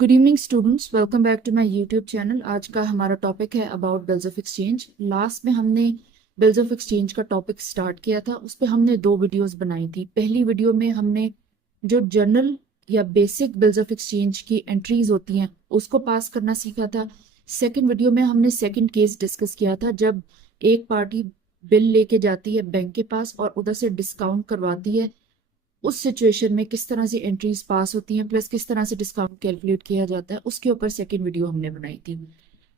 Good evening students, welcome back to my YouTube channel. आज का हमारा टॉपिक है about bills of exchange. Last में हमने बिल्स ऑफ एक्सचेंज का टॉपिक स्टार्ट किया था, उस पर हमने दो वीडियोस बनाई थी। पहली वीडियो में हमने जो जनरल या बेसिक बिल्स ऑफ एक्सचेंज की एंट्रीज होती हैं उसको पास करना सीखा था। सेकेंड वीडियो में हमने सेकेंड केस डिस्कस किया था, जब एक पार्टी बिल लेके जाती है बैंक के पास और उधर से डिस्काउंट करवाती है। उस सिचुएशन में किस तरह से एंट्रीज पास होती हैं प्लस किस तरह से डिस्काउंट कैलकुलेट किया जाता है, उसके ऊपर सेकंड वीडियो हमने बनाई थी।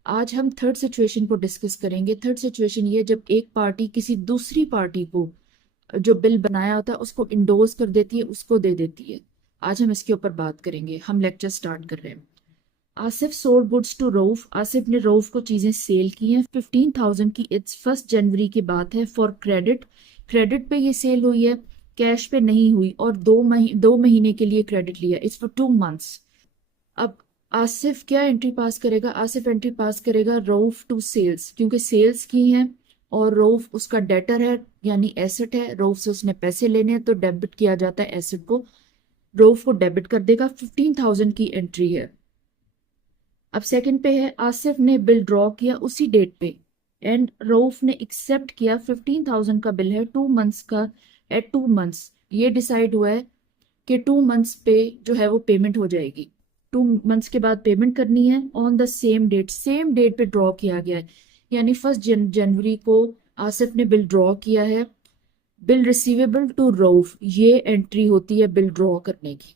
आज हम थर्ड सिचुएशन को डिस्कस करेंगे। थर्ड सिचुएशन ये, जब एक पार्टी किसी दूसरी पार्टी को जो बिल बनाया होता है उसको इंडोर्स कर देती है, उसको दे देती है। आज हम इसके ऊपर बात करेंगे। हम लेक्चर स्टार्ट कर रहे हैं। Asif sold goods to Rauf. Asif ने रऊफ को चीजें सेल की हैं 15,000 की। इट्स 1 जनवरी की बात है। फॉर क्रेडिट, क्रेडिट पे ये सेल हुई है, कैश पे नहीं हुई। और दो महीने के लिए क्रेडिट लिया। It's for 2 months. अब आसिफ क्या एंट्री पास करेगा? आसिफ एंट्री पास करेगा रऊफ टू सेल्स, क्योंकि सेल्स की हैं और रऊफ उसका डेटर है यानी एसेट है। रऊफ से उसने पैसे लेने हैं तो डेबिट किया जाता है एसेट को। रऊफ को डेबिट कर देगा। 15,000 की एंट्री है। अब सेकंड पे है, आसिफ ने बिल ड्रॉ किया उसी डेट पे एंड रऊफ ने एक्सेप्ट किया। 15,000 का बिल है, 2 मंथ्स का। एट 2 मंथ्स ये डिसाइड हुआ है कि 2 मंथ्स पे जो है वो पेमेंट हो जाएगी। 2 मंथ्स के बाद पेमेंट करनी है on the same date. Same date पे ड्रॉ किया गया है, यानी 1 जनवरी को आसिफ ने बिल ड्रॉ किया है। बिल रिसीवेबल टू रऊफ, ये एंट्री होती है बिल ड्रॉ करने की।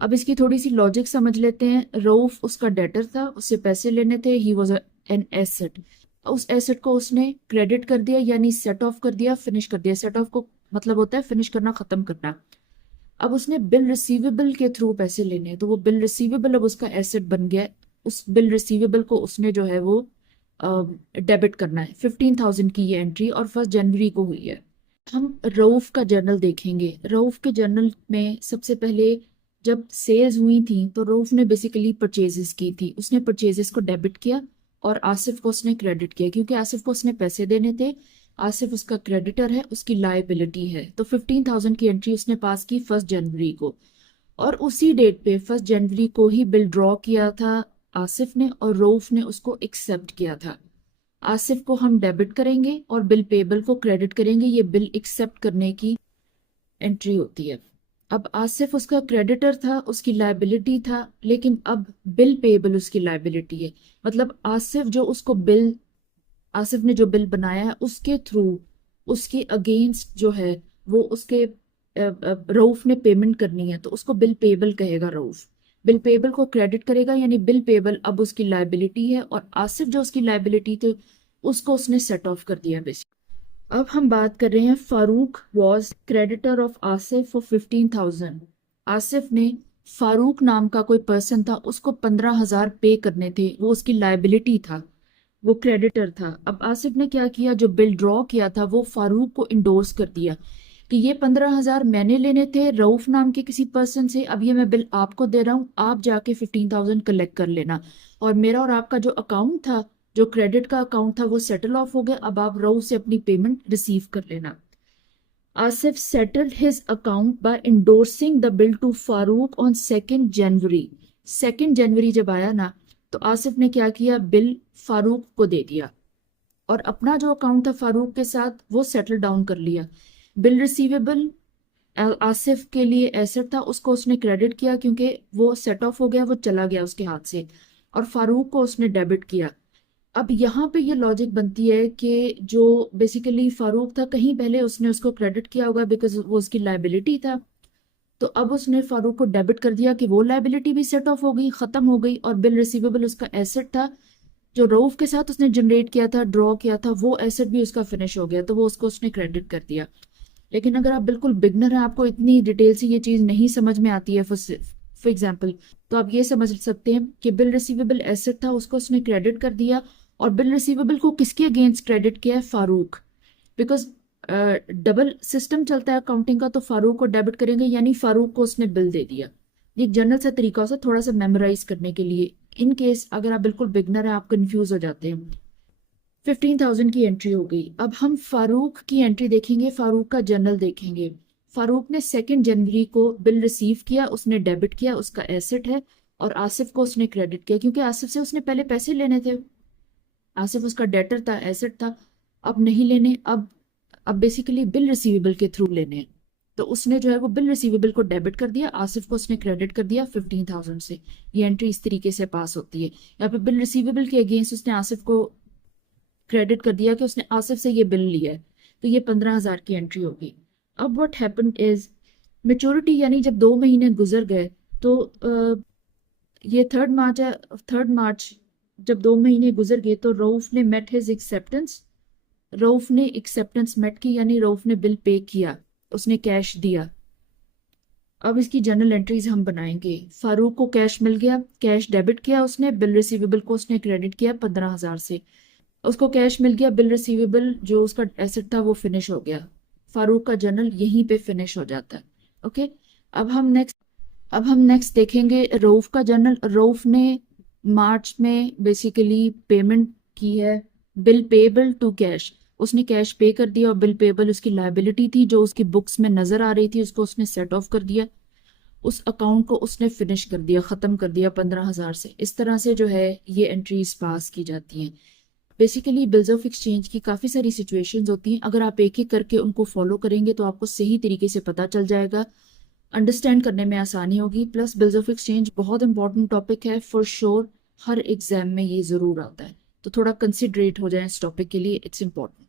अब इसकी थोड़ी सी लॉजिक समझ लेते हैं। रऊफ उसका डेटर था, उससे पैसे लेने थे। He was an asset. उस एसेट को उसने क्रेडिट कर दिया यानी सेट ऑफ कर दिया, फिनिश कर दिया। सेट ऑफ को मतलब होता है फिनिश करना, खत्म करना। अब उसने बिल रिसीवेबल के थ्रू पैसे लेने हैं, तो वो बिल रिसीवेबल अब उसका एसेट बन गया। उस बिल रिसीवेबल को उसने जो है वो डेबिट करना है। 15,000 की ये एंट्री और 1 जनवरी को हुई है। हम रऊफ का जर्नल देखेंगे। रऊफ के जर्नल में सबसे पहले जब सेल्स हुई थी तो रऊफ ने बेसिकली परचेजेस की थी। उसने परचेजेस को डेबिट किया और आसिफ को उसने क्रेडिट किया, क्योंकि आसिफ को उसने पैसे देने थे। आसिफ उसका क्रेडिटर है, उसकी लायबिलिटी है। तो 15,000 की एंट्री उसने पास की 1 जनवरी को, और उसी डेट पे 1 जनवरी को ही बिल ड्रॉ किया था आसिफ ने और रऊफ ने उसको एक्सेप्ट किया था। आसिफ को हम डेबिट करेंगे और बिल पेबल को क्रेडिट करेंगे। ये बिल एक्सेप्ट करने की एंट्री होती है। अब आसिफ उसका क्रेडिटर था, उसकी लायबिलिटी था, लेकिन अब बिल पेबल उसकी लायबिलिटी है। मतलब आसिफ ने जो बिल बनाया है उसके थ्रू उसके अगेंस्ट जो है वो उसके रऊफ ने पेमेंट करनी है, तो उसको बिल पेबल कहेगा रऊफ। बिल पेबल को क्रेडिट करेगा, यानी बिल पेबल अब उसकी लायबिलिटी है और आसिफ जो उसकी लायबिलिटी थी उसको उसने सेट ऑफ कर दिया बेसिक। अब हम बात कर रहे हैं, Farooq was creditor of Asif for 15,000। Asif ने फारूक नाम का कोई पर्सन था, उसको 15,000 पे करने थे। वो उसकी लायबिलिटी था, वो क्रेडिटर था। अब आसिफ ने क्या किया, जो बिल ड्रॉ किया था वो फारूक को इंडोर्स कर दिया कि ये 15,000 मैंने लेने थे रऊफ नाम के किसी पर्सन से। अब ये मैं बिल आपको दे रहा हूँ, आप जाके 15,000 कलेक्ट कर लेना। और मेरा और आपका जो अकाउंट था, जो क्रेडिट का अकाउंट था, वो सेटल ऑफ हो गया। अब आप रऊफ से अपनी पेमेंट रिसीव कर लेना। Asif settled his account by endorsing the bill to Farooq on 2 जनवरी। 2 जनवरी जब आया ना, तो आसिफ ने क्या किया, बिल फारूक को दे दिया और अपना जो अकाउंट था फारूक के साथ वो सेटल डाउन कर लिया। बिल रिसीवेबल आसिफ के लिए एसेट था, उसको उसने क्रेडिट किया क्योंकि वो सेट ऑफ हो गया, वो चला गया उसके हाथ से। और फारूक को उसने डेबिट किया। अब यहाँ पे ये लॉजिक बनती है कि जो बेसिकली फारूक था, कहीं पहले उसने उसको क्रेडिट किया होगा बिकॉज वो उसकी लायबिलिटी था। तो अब उसने फारूक को डेबिट कर दिया कि वो लायबिलिटी भी सेट ऑफ हो गई, खत्म हो गई। और बिल रिसीवेबल उसका एसेट था जो रऊफ के साथ उसने जनरेट किया था, ड्रॉ किया था, वो एसेट भी उसका फिनिश हो गया, तो वो उसको उसने क्रेडिट कर दिया। लेकिन अगर आप बिल्कुल बिगनर हैं, आपको इतनी डिटेल से ये चीज नहीं समझ में आती है, फॉर एग्जाम्पल, तो आप ये समझ सकते हैं कि बिल रिसीवेबल एसेट था, उसको उसने क्रेडिट कर दिया। और बिल रिसीवेबल को किसके अगेंस्ट क्रेडिट किया है? फारूक। बिकॉज डबल सिस्टम चलता है अकाउंटिंग का, तो फारूक को डेबिट करेंगे यानी फारूक को उसने बिल दे दिया। एक जनरल सा तरीका होता है थोड़ा सा मेमोराइज करने के लिए, इन केस अगर आप बिल्कुल बिगनर है, आप कंफ्यूज हो जाते हैं। 15,000 की एंट्री हो गई। अब हम फारूक की एंट्री देखेंगे, फारूक का जर्नल देखेंगे। फारूक ने 2 जनवरी को बिल रिसीव किया, उसने डेबिट किया, उसका एसेट है। और आसिफ को उसने क्रेडिट किया क्योंकि आसिफ से उसने पहले पैसे लेने थे। आसिफ उसका डेटर था, एसेट था। अब नहीं लेने, अब बेसिकली बिल रिसीवेबल के थ्रू लेने हैं। तो उसने जो है वो बिल रिसीवेबल को डेबिट कर दिया, आसिफ को उसने क्रेडिट कर दिया 15,000 से। ये एंट्री इस तरीके से पास होती है। यहाँ पे बिल रिसीवेबल के अगेंस्ट उसने आसिफ को क्रेडिट कर दिया कि उसने आसिफ से ये बिल लिया है, तो ये 15,000 की एंट्री होगी। अब व्हाट हैपेंड इज मेच्योरिटी, यानी जब 2 महीने गुजर गए तो ये 3 मार्च है। 3 मार्च जब 2 महीने गुजर गए तो रऊफ ने मेट हिज एक्सेप्टेंस। रऊफ ने एक्सेप्टेंस मेट की, यानी रऊफ ने बिल पे किया, उसने कैश दिया। अब इसकी जर्नल एंट्रीज हम बनाएंगे। फारूक को कैश मिल गया, कैश डेबिट किया उसने, बिल रिसीवेबल को उसने क्रेडिट किया 15,000 से। उसको कैश मिल गया, बिल रिसीवेबल जो उसका एसेट था वो फिनिश हो गया। फारूक का जर्नल यहीं पे फिनिश हो जाता है। ओके, अब हम नेक्स्ट देखेंगे रऊफ का जर्नल। रऊफ ने मार्च में बेसिकली पेमेंट की है, बिल पेबल टू कैश। उसने कैश पे कर दिया और बिल पेबल उसकी लायबिलिटी थी जो उसकी बुक्स में नजर आ रही थी, उसको उसने सेट ऑफ कर दिया। उस अकाउंट को उसने फिनिश कर दिया, खत्म कर दिया 15,000 से। इस तरह से जो है ये एंट्रीज पास की जाती हैं। बेसिकली बिल्स ऑफ एक्सचेंज की काफ़ी सारी सिचुएशंस होती हैं। अगर आप एक एक करके उनको फॉलो करेंगे तो आपको सही तरीके से पता चल जाएगा, अंडरस्टैंड करने में आसानी होगी। प्लस बिल्स ऑफ एक्सचेंज बहुत इंपॉर्टेंट टॉपिक है फॉर श्योर, हर एग्जाम में ये ज़रूर आता है, तो थोड़ा कंसिडरेट हो जाए इस टॉपिक के लिए, इट्स इंपॉर्टेंट।